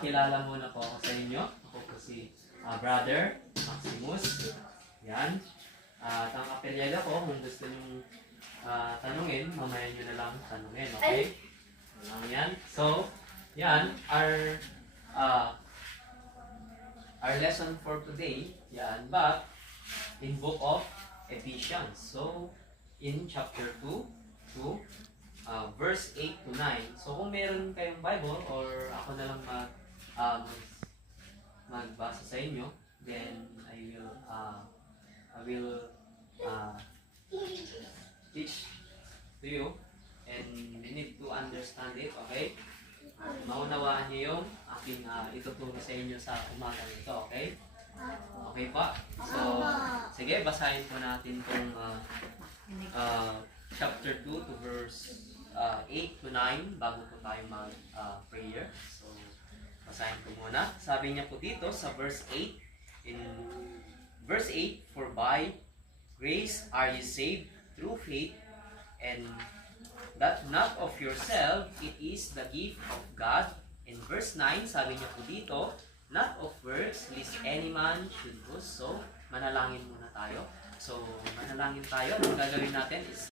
Magpapakilala muna po ako sa inyo. Ako po si Brother Maximus. Yan. At ang apelyeda ko, kung gusto nyo tanungin, mamaya nyo na lang tanungin. Okay? Yan. So, yan. Our lesson for today, yan. But, in book of Ephesians. So, in chapter 2 to verse 8 to 9. So kung meron kayong Bible or ako na lang magbasa sa inyo, then I will teach to you and you need to understand it, okay? Maunawaan niyo yung aking ituturo sa inyo sa umaga nito, okay? Okay pa? So, sige, basahin po natin itong chapter 2 to verse 8 to 9 bago po tayo mag-prayer. So, basahin ko muna. Sabi niya po dito sa verse 8, in verse 8, for by grace are you saved through faith, and that not of yourself, it is the gift of God. In verse 9, sabi niya po dito, not of works, lest any man should boast. So, manalangin muna tayo. So, manalangin tayo. Ang gagawin natin is